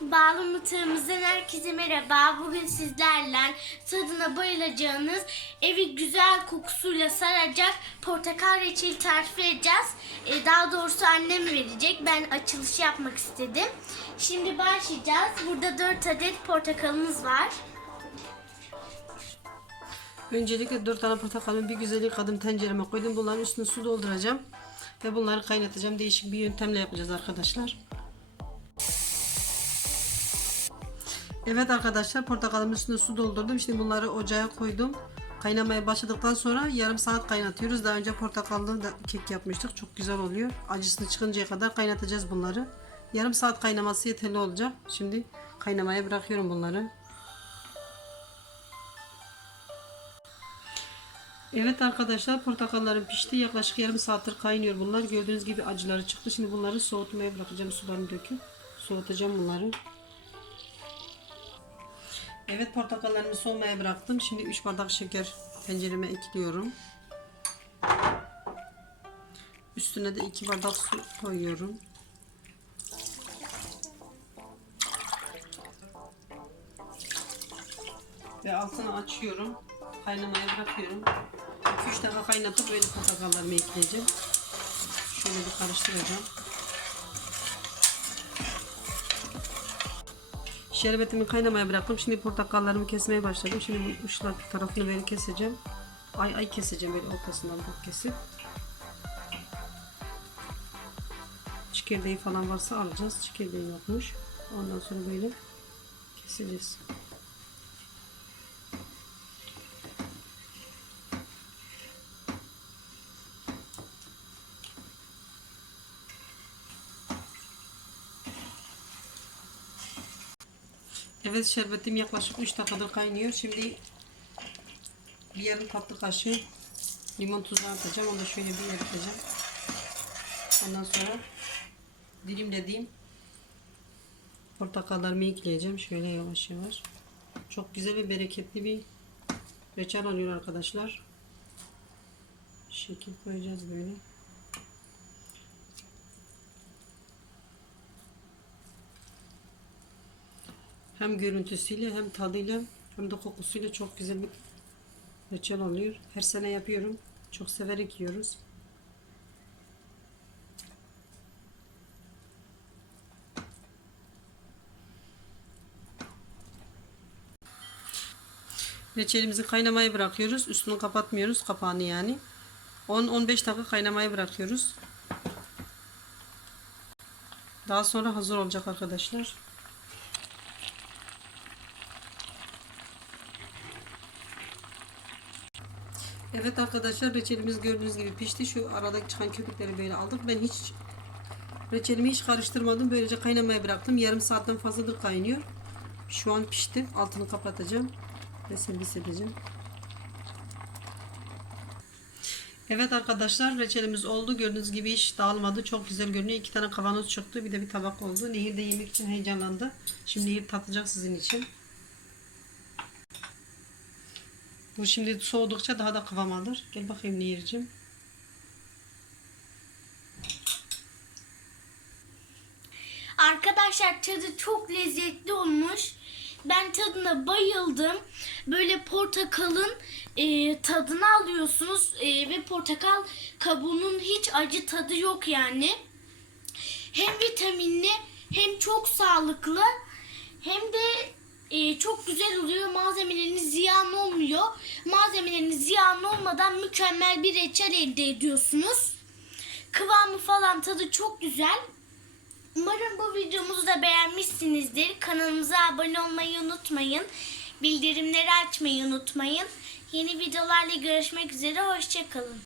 Bağlı mutfağımızdan herkese merhaba. Bugün sizlerle tadına bayılacağınız evi güzel kokusuyla saracak portakal reçeli tarifi edeceğiz. Ee, daha doğrusu annem verecek. Ben açılış yapmak istedim. Şimdi başlayacağız. Burada 4 adet portakalımız var. Öncelikle 4 tane portakalımı bir güzel yıkadım tencereme koydum. Bunların üstüne su dolduracağım. Ve bunları kaynatacağım. Değişik bir yöntemle yapacağız arkadaşlar. Evet arkadaşlar portakalımın üstüne su doldurdum. Şimdi bunları ocağa koydum. Kaynamaya başladıktan sonra yarım saat kaynatıyoruz. Daha önce portakallı da kek yapmıştık. Çok güzel oluyor. Acısını çıkıncaya kadar kaynatacağız bunları. Yarım saat kaynaması yeterli olacak. Şimdi kaynamaya bırakıyorum bunları. Evet arkadaşlar portakallarım pişti. Yaklaşık yarım saattir kaynıyor bunlar. Gördüğünüz gibi acıları çıktı. Şimdi bunları soğutmaya bırakacağım. Sularını döküp soğutacağım bunları. Evet portakallarımı soğumaya bıraktım. Şimdi 3 bardak şeker tencereme ekliyorum. Üstüne de 2 bardak su koyuyorum. Ve altını açıyorum. Kaynamaya bırakıyorum. 2-3 dakika kaynatıp böyle portakallarımı ekleyeceğim. Şöyle bir karıştıracağım. Şerbetimi kaynamaya bıraktım. Şimdi portakallarımı kesmeye başladım. Şimdi bu uçlar tarafını böyle keseceğim. Ay ay keseceğim böyle ortasından bak kesip. Çekirdeği falan varsa alacağız. Çekirdeği yokmuş. Ondan sonra böyle keseceğiz. Evet şerbetim yaklaşık 3 dakikadır kaynıyor. Şimdi bir yarım tatlı kaşığı limon tuzu atacağım. Onu da şöyle bir eriteceğim. Ondan sonra dilimlediğim portakallarımı ekleyeceğim. Şöyle yavaş yavaş. Çok güzel ve bereketli bir reçel oluyor arkadaşlar. Şekil koyacağız böyle. Hem görüntüsüyle hem tadıyla hem de kokusuyla çok güzel bir reçel oluyor. Her sene yapıyorum. Çok severek yiyoruz. Reçelimizi kaynamaya bırakıyoruz. Üstünü kapatmıyoruz. Kapağını yani. 10-15 dakika kaynamaya bırakıyoruz. Daha sonra hazır olacak arkadaşlar. Evet arkadaşlar reçelimiz gördüğünüz gibi pişti. Şu aradaki çıkan köpükleri böyle aldık. Ben hiç reçelimi hiç karıştırmadım. Böylece kaynamaya bıraktım. Yarım saatten fazladır kaynıyor. Şu an pişti. Altını kapatacağım. Ve servis edeceğim. Evet arkadaşlar reçelimiz oldu. Gördüğünüz gibi hiç dağılmadı. Çok güzel görünüyor. İki tane kavanoz çıktı. Bir de bir tabak oldu. Nehir de yemek için heyecanlandı. Şimdi Nehir tatacak sizin için. Bu şimdi soğudukça daha da kıvam alır. Gel bakayım Nehir'cim. Arkadaşlar tadı çok lezzetli olmuş. Ben tadına bayıldım. Böyle portakalın e, tadını alıyorsunuz e, ve portakal kabuğunun hiç acı tadı yok yani. Hem vitaminli hem çok sağlıklı hem de e, çok güzel oluyor. Malzemeleriniz ziyan olmuyor. Malzemeleriniz ziyan olmadan mükemmel bir reçel elde ediyorsunuz. Kıvamı falan tadı çok güzel. Umarım bu videomuzu da beğenmişsinizdir. Kanalımıza abone olmayı unutmayın. Bildirimleri açmayı unutmayın. Yeni videolarla görüşmek üzere. Hoşçakalın.